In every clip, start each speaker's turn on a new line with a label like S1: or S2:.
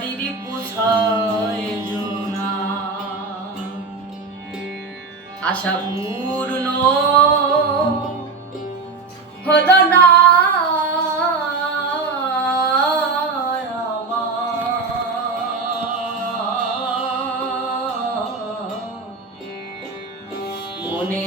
S1: দিদি পোছায় জোনা। আশা পূর্ণ হল না মনে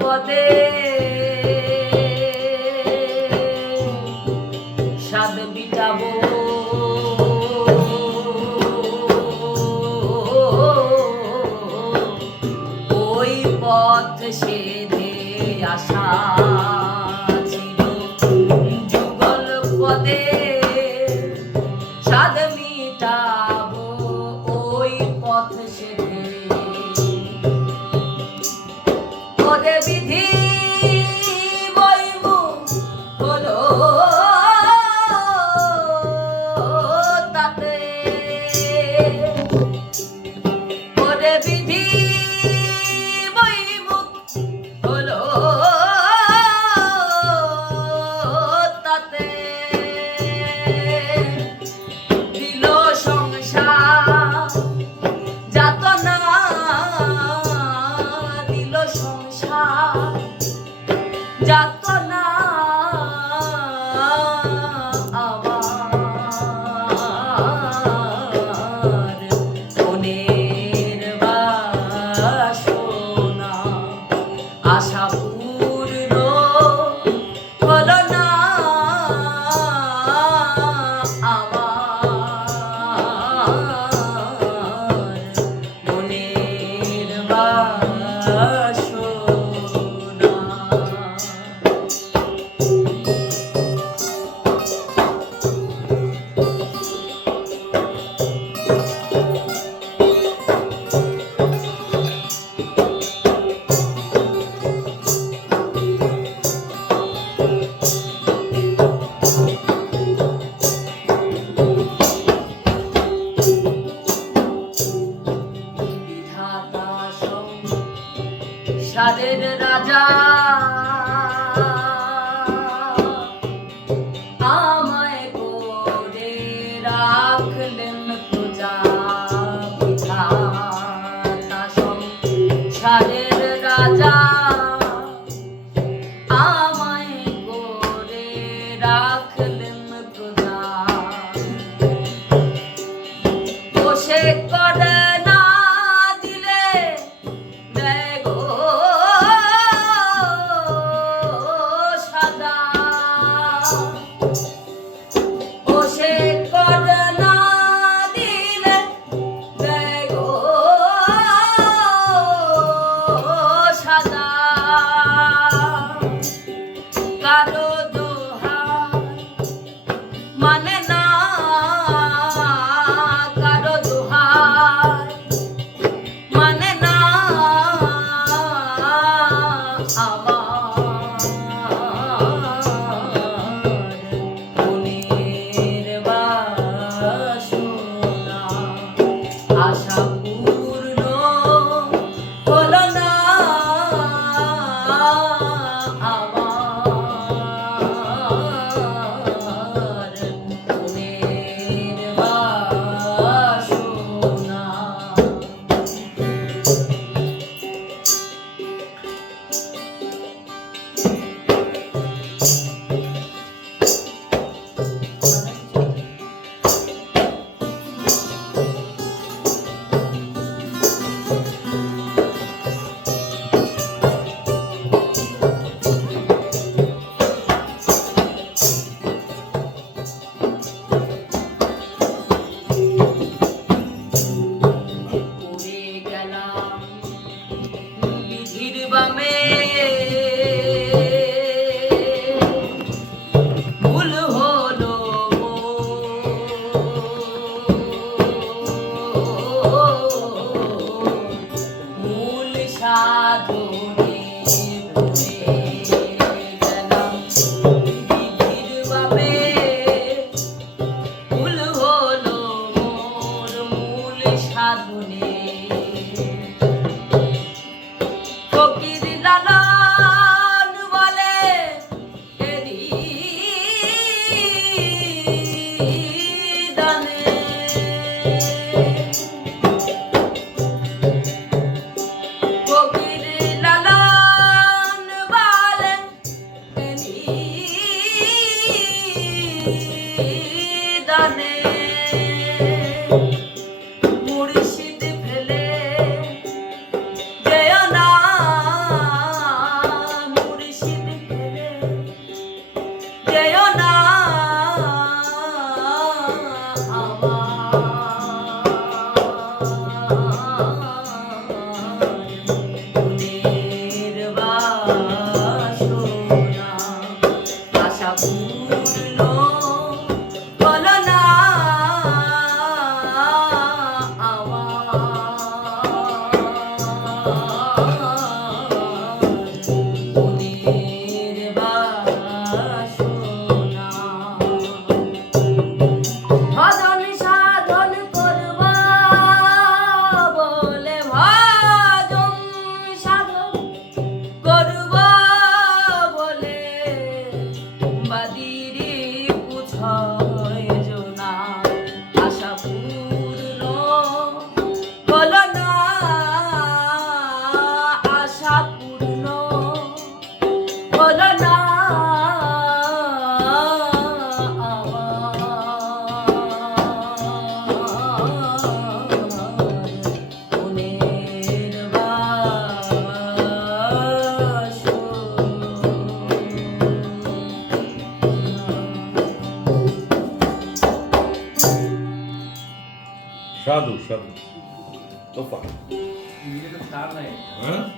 S1: পদে। স্বাদ মিটাবো। ওই পথ সে আশা debi I Lachen.
S2: 都放。
S3: 嗯。